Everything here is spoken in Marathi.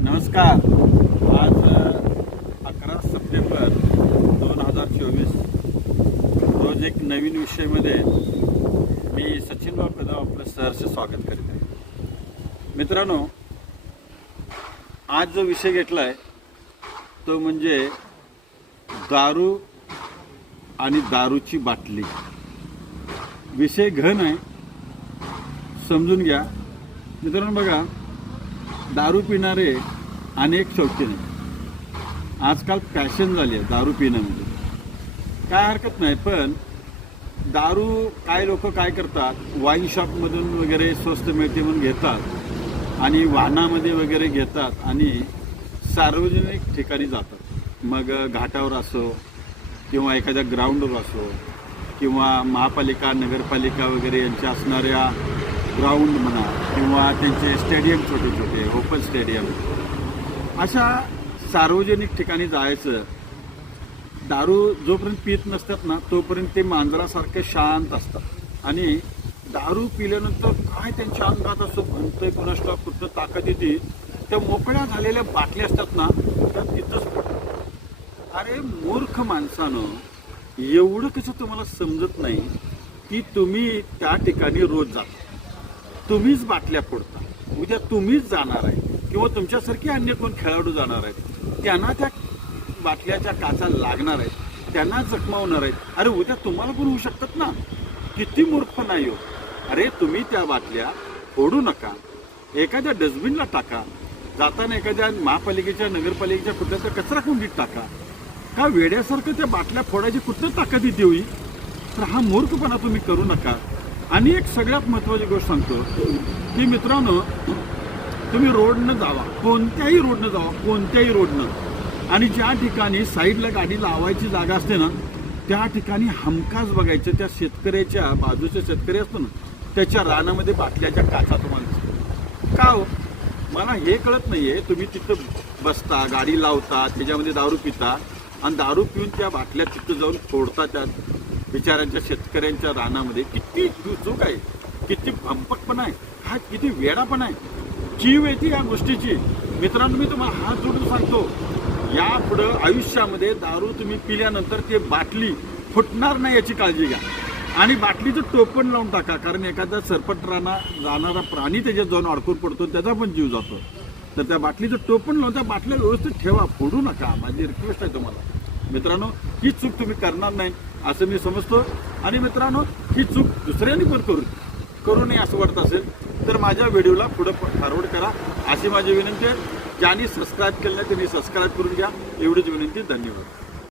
नमस्कार. आज अकरा सप्टेंबर दोन हजार चोवीस. रोज एक नवीन विषयमध्ये मी सचिन बापदाव आपलं सहर्ष स्वागत करीत आहे. मित्रांनो आज जो विषय घेतला आहे तो म्हणजे दारू आणि दारूची बाटली. विषय घन आहे. समजून घ्या. मित्रांनो बघा दारू पिणारे अनेक शौकीन आहेत. आजकाल फॅशन झाली आहे दारू पिणं म्हणजे काय हरकत नाही पण दारू काय लोक काय करतात वाईन शॉपमधून वगैरे स्वस्त मिळते म्हणून घेतात आणि वाहनामध्ये वगैरे घेतात आणि सार्वजनिक ठिकाणी जातात. मग घाटावर असो किंवा एखाद्या ग्राउंडवर असो किंवा महापालिका नगरपालिका वगैरे यांच्या असणाऱ्या ग्राउंड म्हणा किंवा त्यांचे स्टेडियम छोटे छोटे ओपन स्टेडियम अशा सार्वजनिक ठिकाणी जायचं दारू जोपर्यंत पित नसतात ना तोपर्यंत ते मांजरासारखे शांत असतात. आणि दारू पिल्यानंतर काय त्यांच्या अंगात असं म्हणतंय कोणाला कुठं ताकद येते त्या मोकळ्या झालेल्या बाटल्या असतात ना त्या तिथंच पडतात. अरे मूर्ख माणसानं एवढं कसं तुम्हाला समजत नाही की तुम्ही त्या ठिकाणी रोज जाता? तुम्हीच बाटल्या फोडता. उद्या तुम्हीच जाणार आहे. किंवा तुमच्यासारखे अन्य कोण खेळाडू जाणार आहेत. त्यांना त्या बाटल्याच्या काचा लागणार आहेत. त्यांना जखमावणार आहेत. अरे उद्या तुम्हाला पण होऊ शकतात ना. किती मूर्ख नाही हो. अरे तुम्ही त्या बाटल्या फोडू नका. एखाद्या डस्टबिनला टाका. जाताना एखाद्या महापालिकेच्या नगरपालिकेच्या कुठल्या तर कचरा कुंडीत टाका. का वेड्यासारखं त्या बाटल्या फोडायची कुठं ताकद देऊ तर हा मूर्खपणा तुम्ही करू नका. आणि एक सगळ्यात महत्वाची गोष्ट सांगतो की मित्रांनो तुम्ही रोडनं जावा. कोणत्याही रोडनं जावा. कोणत्याही रोडनं. आणि ज्या ठिकाणी साईडला गाडी लावायची जागा असते ना त्या ठिकाणी हमखास बघायचं. त्या शेतकऱ्याच्या बाजूचे शेतकरी असतो ना त्याच्या रानामध्ये बाटल्याच्या काचा तुम्हाला का हो? मला हे कळत नाही आहे तुम्ही तिथं बसता गाडी लावता त्याच्यामध्ये दारू पिता आणि दारू पिऊन त्या बाटल्या तिथं जाऊन फोडता त्या बिचाऱ्यांच्या शेतकऱ्यांच्या रानामध्ये किती चूक आहे किती भंपकपणा आहे हा किती वेडापणा आहे. जीव येते या गोष्टीची. मित्रांनो मी तुम्हाला हात जोडून सांगतो यापुढं आयुष्यामध्ये दारू तुम्ही पिल्यानंतर ते बाटली फुटणार नाही याची काळजी घ्या. आणि बाटलीचं टोपण लावून टाका कारण एखादा सरपट राणा जाणारा प्राणी त्याच्यात जाऊन अडकून पडतो त्याचा पण जीव जातो. तर त्या बाटलीचं टोपण लावून त्या बाटल्या व्यवस्थित ठेवा फोडू नका. माझी रिक्वेस्ट आहे तुम्हाला. मित्रांनो ही चूक तुम्ही करणार नाही. असं मी समजतो. आणि मित्रांनो ही चूक दुसऱ्यांनी पण करू करू नये असं वाटत असेल तर माझ्या व्हिडिओला पुढं फॉरवर्ड करा. अशी माझी विनंती आहे. ज्यांनी सबस्क्राईब केलं नाही त्यांनी सबस्क्राईब करून घ्या. एवढीच विनंती धन्यवाद.